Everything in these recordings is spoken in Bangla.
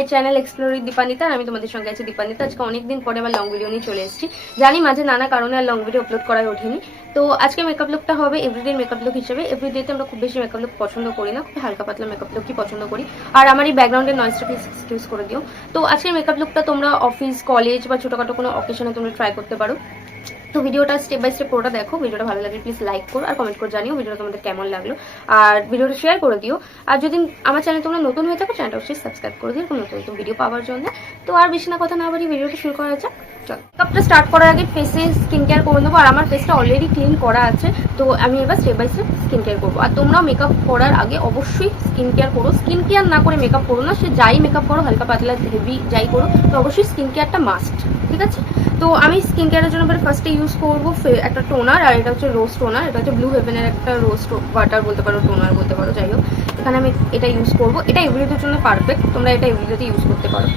My channel exploring Dipanita. আমি তোমাদের সঙ্গে আছি দীপানিতা। আজকে অনেকদিন পরে আবার লং ভিডিও নিয়ে চলে এসেছি। জানি মাঝে নানা কারণে আর লং ভিডিও আপলোড করা ওঠেনি। তো আজকে মেকআপ লুকটা হবে এভরিডে মেকআপ লুক হিসেবে। এভরিডেতে আমরা খুব বেশি মেকআপ লুক পছন্দ করি না, খুব হালকা পাতলা মেকআপ লুকই পছন্দ করি। আর আমার এই ব্যাকগ্রাউন্ডের নয়েজটা প্লিজ এক্সকিউজ করে দিও। তো আজকের মেকআপ লুকটা তোমরা অফিস, কলেজ বা ছোটোখাটো কোনো অকেশনে তোমরা ট্রাই করতে পারো। তো ভিডিওটা স্টেপ বাই স্টেপ পুরোটা দেখো। ভিডিওটা ভালো লাগলে প্লিজ লাইক করো আর কমেন্ট করে জানিও ভিডিওটা তোমাদের কেমন লাগলো। আর ভিডিওটা শেয়ার করে দিও। আর যদি আমার চ্যানেল তোমরা নতুন হয়ে থাকো, চ্যানেলটা অবশ্যই সাবস্ক্রাইব করে দিও নতুন নতুন ভিডিও পাওয়ার জন্য। তো আর বেশি না কথা না বাড়ি ভিডিওটা শুরু করা যাক। চলো, মেকআপটা স্টার্ট করার আগে ফেসে স্কিন কেয়ার করে নেবো। আর আমার ফেসটা অলরেডি ক্লিন করা আছে, তো আমি এবার step by step skin care করবো। আর তোমরাও মেকআপ করার আগে অবশ্যই স্কিন কেয়ার করো। স্কিন কেয়ার না করে মেকআপ করো না, সে যাই মেকআপ করো, হালকা পাতলা হেভি যাই করো, তো অবশ্যই স্কিন কেয়ারটা মাস্ট, ঠিক আছে? তো আমি স্কিন কেয়ারের জন্য ফার্স্টে ইউজ করবো একটা টোনার। আর এটা হচ্ছে রোজ টোনার। এটা হচ্ছে ব্লু হেভেনের একটা রোজ ওয়াটার বলতে পারো, টোনার বলতে পারো, যাই হোক। এখানে আমি এটা ইউজ করবো। এটা এভরিডের জন্য পারফেক্ট, তোমরা এটা এভরিডেতে ইউজ করতে পারো।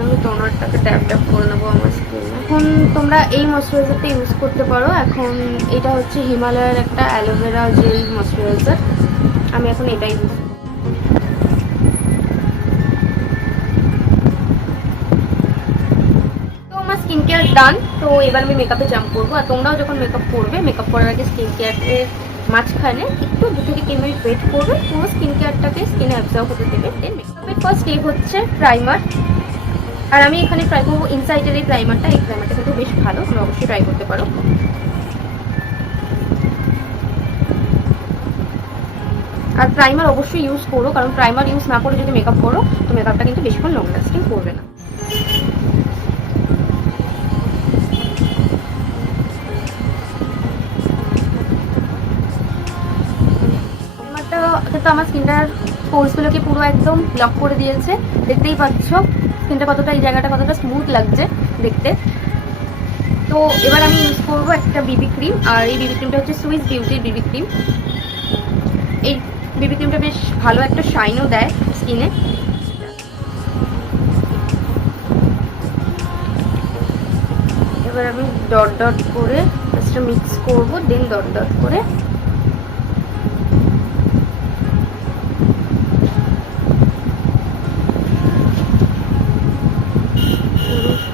আমি টোনারটাকে ট্যাপ ট্যাপ করে নেবো আমার স্কিনে। এখন তোমরা এই ময়শ্চারাইজারটা ইউজ করতে পারো। এখন এটা হচ্ছে হিমালয়ের একটা অ্যালোভেরা জেল ময়শ্চারাইজার। আমি এখন এটাই ইউজ করবো। স্কিন কেয়ার ডান। তো এবার আমি মেকআপে জাম্প করবো। আর তোমরাও যখন মেকআপ করবে, মেকআপ করার আগে স্কিন কেয়ারের মাঝখানে একটু 2 থেকে 3 মিনিট ওয়েট করবে, পুরো স্কিন কেয়ারটাকে স্কিনে অ্যাবজর্ব হতে দেবে। দেন মেকআপের ফার্স্ট স্টেপ হচ্ছে প্রাইমার। আর আমি এখানে ট্রাই করবো ইনসাইডের এই প্রাইমারটা। এই প্রাইমারটা কিন্তু বেশ ভালো, তোমরা অবশ্যই ট্রাই করতে পারো। আর প্রাইমার অবশ্যই ইউজ করো, কারণ প্রাইমার ইউজ না করে যদি মেকআপ করো তো মেকআপটা কিন্তু বেশিক্ষণ লং লাস্টিং করবে না। কিন্তু আমার স্কিনটার পোর্সগুলোকে পুরো একদম ব্লক করে দিয়েছে। দেখতেই পাচ্ছ স্কিনটা কতটা, এই জায়গাটা কতটা স্মুথ লাগছে দেখতে। তো এবার আমি ইউজ করবো একটা বিবি ক্রিম। আর এই বিবি ক্রিমটা হচ্ছে সুইস বিউটির বিবি ক্রিম। এই বিবি ক্রিমটা বেশ ভালো একটা শাইনও দেয় স্কিনে। এবার আমি ডট ডট করে জাস্ট মিক্স করবো, দেন ডট ডট করে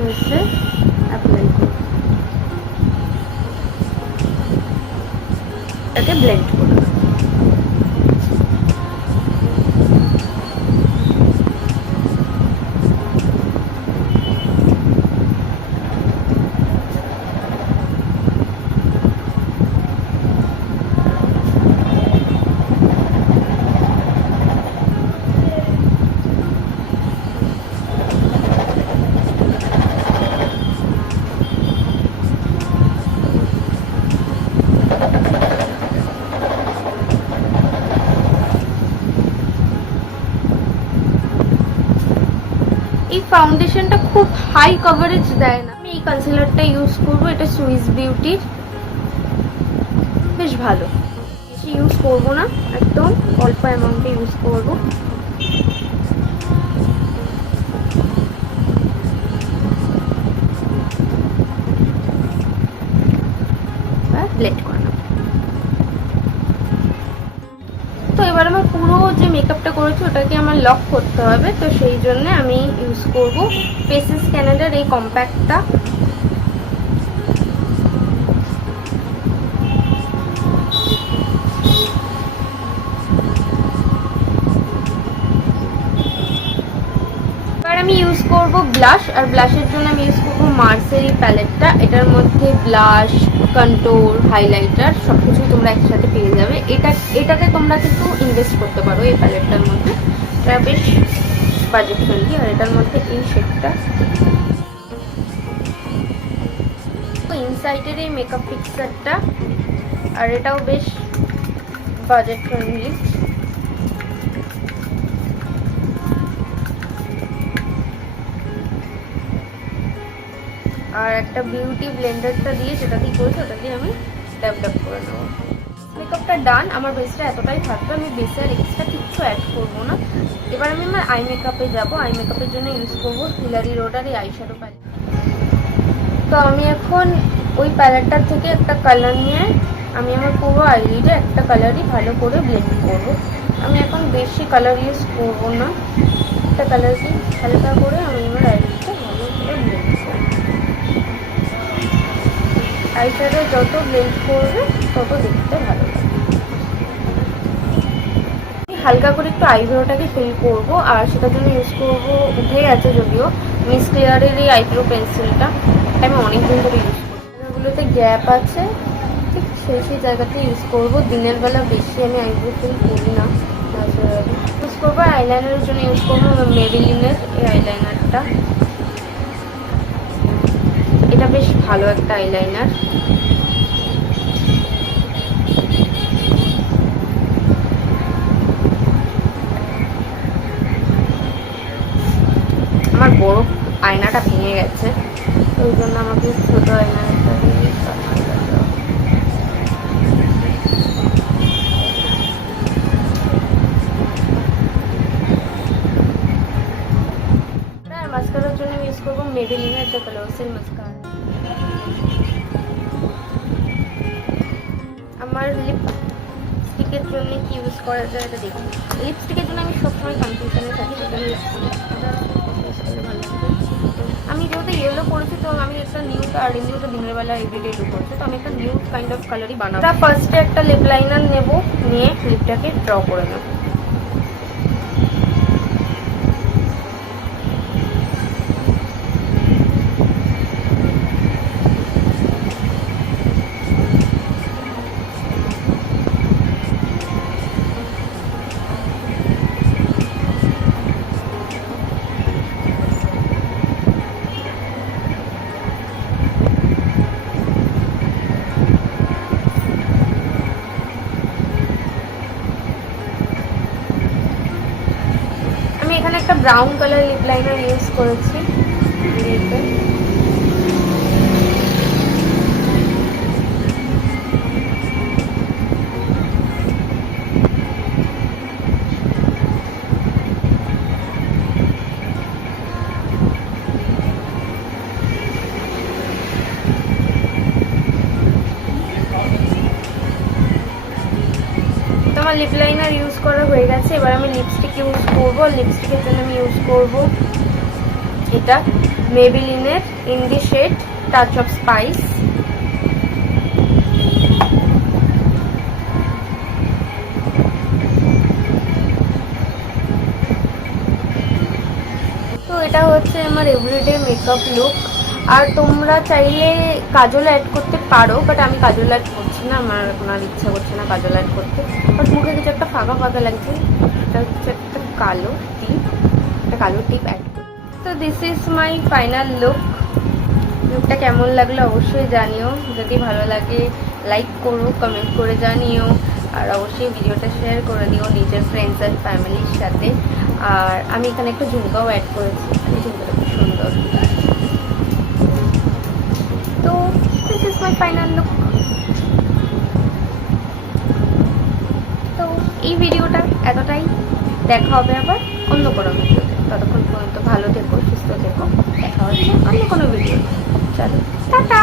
ফেসে অ্যাপ্লাই করব, এটাকে ব্লেন্ড করব। এই ফাউন্ডেশনটা খুব হাই কভারেজ দেয় না। আমি এই কনসিলারটা ইউজ করবো, এটা সুইস বিউটির, বেশ ভালো। বেশি ইউজ করবো না, একদম অল্প অ্যামাউন্টে ইউজ করবো। ব্লেন্ড করে নেব। তো এবার আমার পুরো যে মেকআপটা করেছি ওটাকে আমার লক করতে হবে। তো সেই জন্য আমি ইউজ করব ফেসেস ক্যানাডার এই কম্প্যাক্টটা। এবার আমি ইউজ করব ব্লাশ। আর ব্লাশের জন্য আমি ইউজ করবো মার্সের এই প্যালেটটা। এটার মধ্যে ব্লাশ, কন্ট্যুর, হাইলাইটার সবকিছু তোমরা একসাথে পেয়ে যাবে। এটাতে তোমরা কিন্তু ইনভেস্ট করতে পারো এই প্যালেটটার মধ্যে। এটা বেশ বাজেট ফ্রেন্ডলি। আর এটার মধ্যে এই শেডটা, ইনসাইডের এই মেকআপ ফিক্সারটা, আর এটাও বেশ বাজেট ফ্রেন্ডলি। আর একটা বিউটি ব্লেন্ডারটা দিয়ে, যেটা দিয়ে করেছি ওটা দিয়ে আমি ড্যাব ড্যাব করে নেবো। মেকআপটা ডান। আমার বেসটা এতটাই থাকবে, আমি বেসে আর এক্সট্রা কিচ্ছু অ্যাড করবো না। এবার আমি আমার আই মেকআপে যাবো। আই মেকআপের জন্য ইউজ করবো হিলারি রোডার এই আইশ্যাডো প্যালেট। তো আমি এখন ওই প্যালেটটার থেকে একটা কালার নিয়ে আমি আমার পুরো আইলিডে একটা কালারই ভালো করে ব্লেন্ড করবো। আমি এখন বেশি কালার ইউজ করবো না, একটা কালার কি হালকা করে আমি আমার আইটা ভালো করে ব্লেন্ড করবো। আইটারে যত ব্লেন্ড করবে তত দেখতে ভালো লাগে। হালকা করে একটু আইব্রোটাকে ফিল করবো, আর সেটার জন্য ইউজ করবো, উঠে গেছে যদিও, মিস ক্লিয়ারের এই আইব্রো পেন্সিলটা। আমি অনেকদিন ধরে ইউজ করবো, এগুলোতে গ্যাপ আছে, ঠিক সেই জায়গাতে ইউজ করবো। দিনের বেলা বেশি আমি আইব্রো ফিল করি না, ইউজ করবো। আইলাইনারের জন্য ইউজ করবো মেবেলিনের এই আইলাইনারটা। এটা বেশ ভালো একটা আইলাইনার। আমার বড় আয়নাটা ভেঙে গেছে, ওই জন্য আমাকে ছোট আয়নাটা দিয়ে মাস্কারার জন্য ইউজ করবো মেবেলিনের দ্য কালারসেল মাস্কারা। আমার লিপস্টিকের জন্য কি ইউজ করা যায় এটা দেখুন। লিপস্টিকের জন্য আমি সবসময় কনফিউশনে থাকি, আমি যেহেতু ইয়েলো করেছি তো আমি একটা নিউড, আর এমনিও তো দিনের বেলা এভরিডে লুক করছি, তো আমি একটা নিউড কাইন্ড অফ কালারই বানাবো। ফার্স্টে একটা লিপ লাইনার নেবো, নিয়ে লিপটাকে ড্র করে নেবো। এখানে একটা brown colour lip liner use করেছি। আমার লিপ লাইনার ইউজ করা হয়ে গেছে, এবার আমি লিপস্টিক ইউজ করবো। লিপস্টিকের জন্য আমি ইউজ করব এটা মেবেলিনের in the shade touch of spice. তো এটা হচ্ছে আমার এভরিডে মেকআপ লুক। আর তোমরা চাইলে কাজল অ্যাড করতে পারো, বাট আমি কাজল অ্যাড করছি না, আমার এখন আর ইচ্ছা করছে না কাজল অ্যাড করতে। বাট মুখে কিছু একটা ফাঁকা ফাঁকা লাগছে, এটা হচ্ছে একটা কালো টিপ অ্যাড করি। তো দিস ইজ মাই ফাইনাল লুকটা কেমন লাগলো অবশ্যই জানিও। যদি ভালো লাগে লাইক করো, কমেন্ট করে জানিও, আর অবশ্যই ভিডিওটা শেয়ার করে দিও নিজের ফ্রেন্ডস অ্যান্ড ফ্যামিলির সাথে। আর আমি এখানে একটা ঝুমকাও অ্যাড করেছি, ঝুমকাটা খুব সুন্দর। তো this is my final look. তো এই ভিডিওটা এতটাই, দেখা হবে আবার অন্য কোনো ভিডিওতে। ততক্ষণ পর্যন্ত ভালো থেকো, সুস্থ থেকো, দেখা হচ্ছে অন্য কোনো ভিডিও। চলো টাটা।